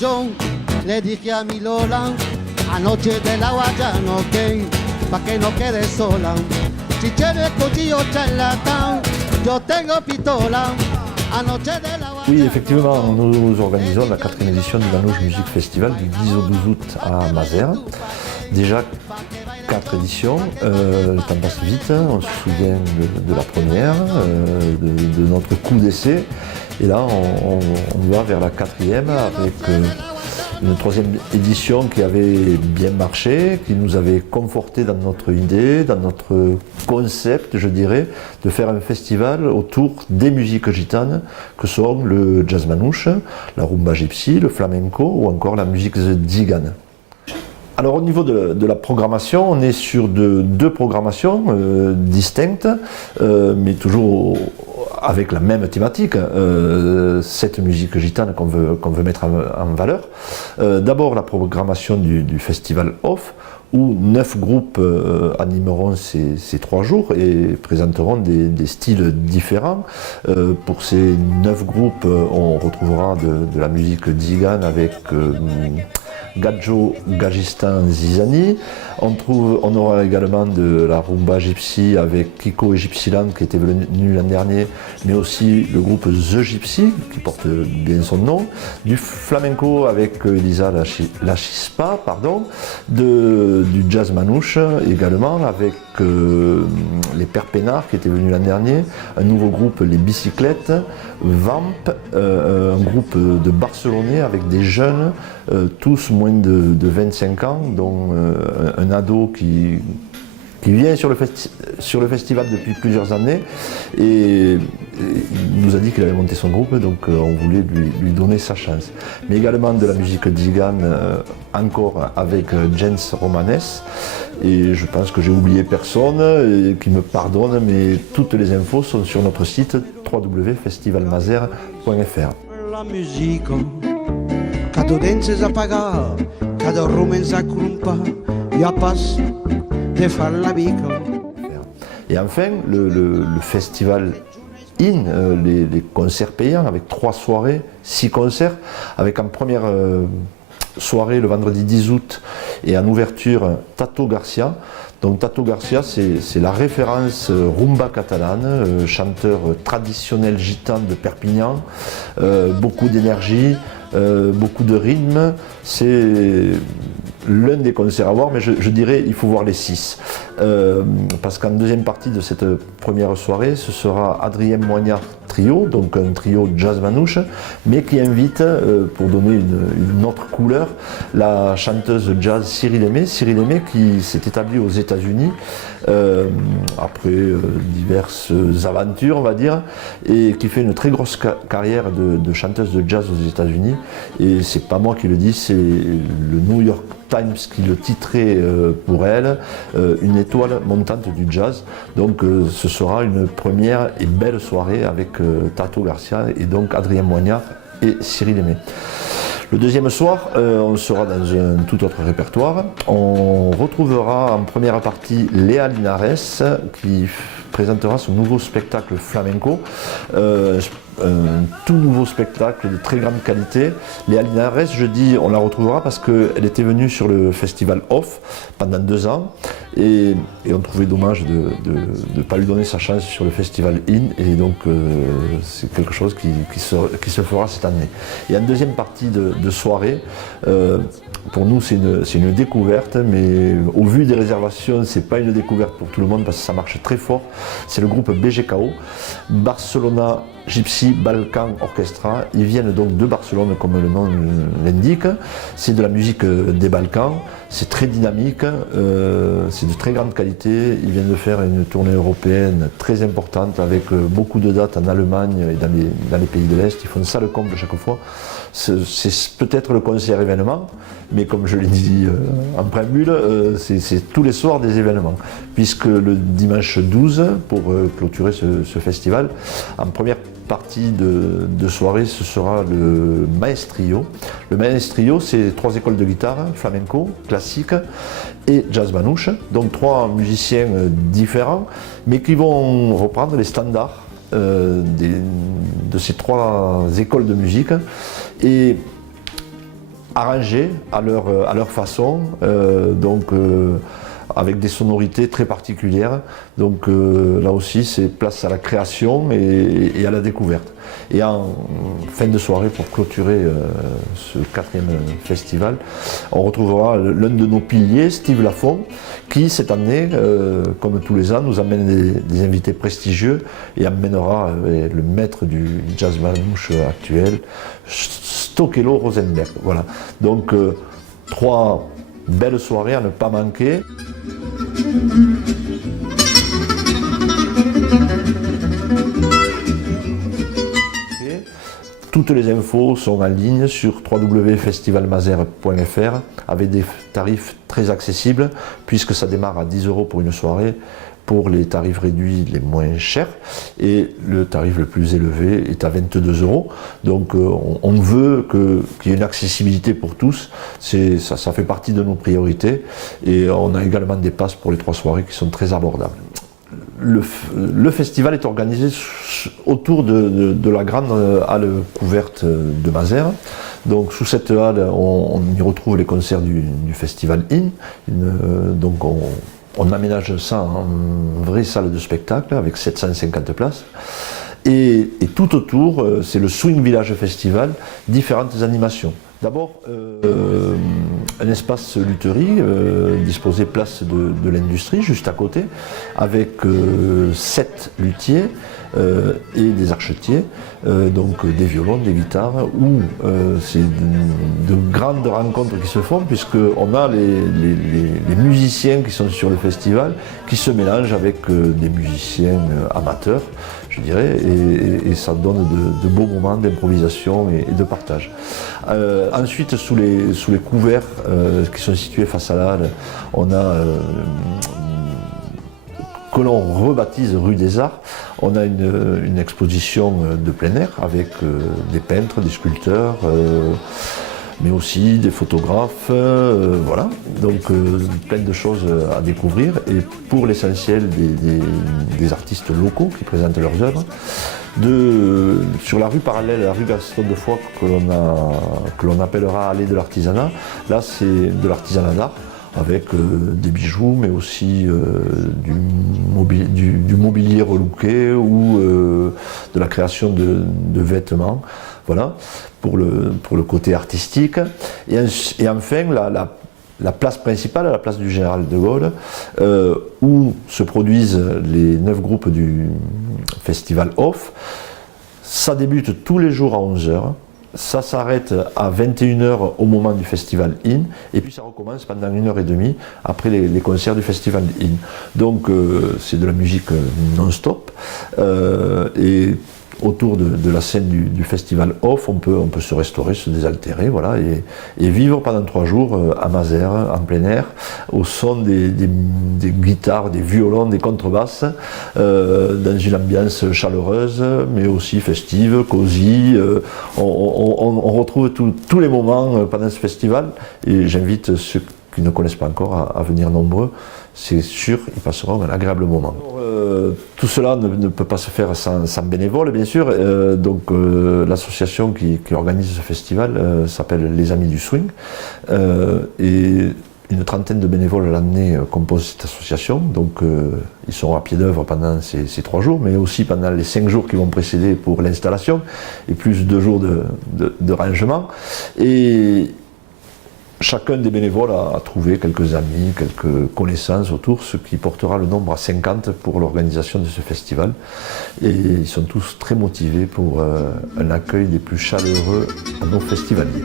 John le dije a mi Lola, anoche del agua ya no que, pa' que no quede sola. Si tienes cuchillo charlatán, yo tengo pistola. Anoche del agua. Oui, effectivement, nous organisons la 4e édition du Manouche Music Festival du 10 au 12 août à Mazères. Déjà 4 éditions, le temps passe vite, on se souvient de la première, de notre coup d'essai. Et là, on va vers la 4e avec une 3e édition qui avait bien marché, qui nous avait conforté dans notre idée, dans notre concept, je dirais, de faire un festival autour des musiques gitanes que sont le jazz manouche, la rumba gypsy, le flamenco ou encore la musique tzigane. Alors au niveau de la programmation, on est sur deux programmations distinctes, mais toujours avec la même thématique, cette musique gitane qu'on veut mettre en valeur. D'abord la programmation du festival Off, où 9 groupes animeront ces 3 jours et présenteront des styles différents. Pour ces 9 groupes, on retrouvera de la musique tzigane avec Gadjo Gagistan Zizani. On aura également de la rumba gypsy avec Kiko et Gypsyland qui était venu l'an dernier, mais aussi le groupe The Gypsy qui porte bien son nom, du flamenco avec Elisa La Chispa, du jazz manouche également avec les Pères Pénards qui étaient venus l'an dernier, un nouveau groupe, les Bicyclettes, Vamp, un groupe de Barcelonais avec des jeunes, tous moins de 25 ans, dont un ado qui vient sur le festival depuis plusieurs années et il nous a dit qu'il avait monté son groupe, donc on voulait lui donner sa chance. Mais également de la musique tzigane, encore avec Jens Romanes, et je pense que j'ai oublié personne et qui me pardonne, mais toutes les infos sont sur notre site www.festivalmazères.fr. La musique, cada dente s'apaga, cada rumen s'accrumpa, ya passe de faire la bica. Et enfin, le festival IN, les concerts payants avec 3 soirées, 6 concerts, avec en première soirée le vendredi 10 août et en ouverture Tato Garcia. Donc Tato Garcia, c'est la référence rumba catalane, chanteur traditionnel gitan de Perpignan, beaucoup d'énergie, beaucoup de rythme. C'est l'un des concerts à voir, mais je dirais il faut voir les 6. Parce qu'en deuxième partie de cette première soirée, ce sera Adrien Moignard Trio, donc un trio jazz manouche, mais qui invite, pour donner une autre couleur, la chanteuse jazz Cyril Aimé qui s'est établie aux États-Unis après diverses aventures, on va dire, et qui fait une très grosse carrière de chanteuse de jazz aux États-Unis. Et c'est pas moi qui le dis, c'est le New York Times qui le titrait pour elle, une étoile montante du jazz. Donc ce sera une première et belle soirée avec Tato Garcia et donc Adrien Moignard et Cyril Aimé. Le deuxième soir, on sera dans un tout autre répertoire. On retrouvera en première partie Léa Linares qui présentera son nouveau spectacle flamenco. Un tout nouveau spectacle de très grande qualité. Léa Linares, je dis, on la retrouvera parce qu'elle était venue sur le festival Off pendant 2 ans et on trouvait dommage de ne pas lui donner sa chance sur le festival IN, et donc c'est quelque chose qui se fera cette année. Et en deuxième partie de soirée, pour nous c'est une découverte, mais au vu des réservations, c'est pas une découverte pour tout le monde parce que ça marche très fort. C'est le groupe BGKO, Barcelona Gypsy Balkan Orchestra. Ils viennent donc de Barcelone comme le nom l'indique. C'est de la musique des Balkans, c'est très dynamique, c'est de très grande qualité. Ils viennent de faire une tournée européenne très importante avec beaucoup de dates en Allemagne et dans les pays de l'Est. Ils font ça le comble chaque fois. C'est peut-être le concert événement, mais comme je l'ai dit en préambule, c'est tous les soirs des événements, puisque le dimanche 12, pour clôturer ce festival, en première partie de soirée, ce sera le Maestrillo. Le Maestrillo, c'est 3 écoles de guitare, flamenco, classique et jazz manouche, donc 3 musiciens différents, mais qui vont reprendre les standards de ces 3 écoles de musique. Et arrangés à leur façon, avec des sonorités très particulières. Donc là aussi, c'est place à la création et à la découverte. Et en fin de soirée, pour clôturer ce 4e festival, on retrouvera l'un de nos piliers, Steve Lafont, qui cette année, comme tous les ans, nous amène des invités prestigieux et amènera le maître du jazz manouche actuel, Stokelo Rosenberg. Voilà. Donc 3 belles soirées à ne pas manquer. Toutes les infos sont en ligne sur www.festivalmazères.fr avec des tarifs très accessibles puisque ça démarre à 10 € pour une soirée pour les tarifs réduits les moins chers et le tarif le plus élevé est à 22 €. Donc on veut qu'il y ait une accessibilité pour tous, ça fait partie de nos priorités et on a également des passes pour les 3 soirées qui sont très abordables. Le festival est organisé autour de la grande halle couverte de Mazères. Donc sous cette halle, on y retrouve les concerts du festival IN. Donc on aménage ça en vraie salle de spectacle avec 750 places. Et tout autour, c'est le Swing Village Festival, différentes animations. D'abord, un espace lutherie disposé place de l'industrie, juste à côté, avec 7 luthiers et des archetiers, donc des violons, des guitares, où c'est de grandes rencontres qui se font, puisqu'on a les musiciens qui sont sur le festival, qui se mélangent avec des musiciens amateurs, je dirais, et ça donne de beaux moments d'improvisation et de partage. Ensuite, sous les couverts qui sont situés face à la halle, on a que l'on rebaptise rue des Arts, on a une exposition de plein air avec des peintres, des sculpteurs, mais aussi des photographes, voilà, donc plein de choses à découvrir et pour l'essentiel des artistes locaux qui présentent leurs œuvres. Sur la rue parallèle à la rue Gaston de Foix que l'on appellera allée de l'artisanat, là c'est de l'artisanat d'art avec des bijoux mais aussi du mobilier relooké ou de la création de vêtements. Voilà, pour le côté artistique. Et enfin, la place principale, la place du Général de Gaulle, où se produisent les 9 groupes du festival Off. Ça débute tous les jours à 11 h. Ça s'arrête à 21 h au moment du festival IN, et puis ça recommence pendant 1h30 après les concerts du festival IN. Donc c'est de la musique non-stop. Et autour de la scène du festival Off, on peut se restaurer, se désaltérer, voilà, et vivre pendant 3 jours à Mazères, en plein air, au son des guitares, des violons, des contrebasses, dans une ambiance chaleureuse, mais aussi festive, cosy. On retrouve tous les moments pendant ce festival, et j'invite ceux qui ne connaissent pas encore à venir nombreux. C'est sûr, ils passeront un agréable moment. Tout cela ne peut pas se faire sans bénévoles, bien sûr. Donc l'association qui organise ce festival s'appelle Les Amis du Swing. Et une trentaine de bénévoles à l'année composent cette association. Donc ils sont à pied d'œuvre pendant ces 3 jours, mais aussi pendant les 5 jours qui vont précéder pour l'installation, et plus 2 jours de rangement. Et chacun des bénévoles a trouvé quelques amis, quelques connaissances autour, ce qui portera le nombre à 50 pour l'organisation de ce festival. Et ils sont tous très motivés pour un accueil des plus chaleureux à nos festivaliers.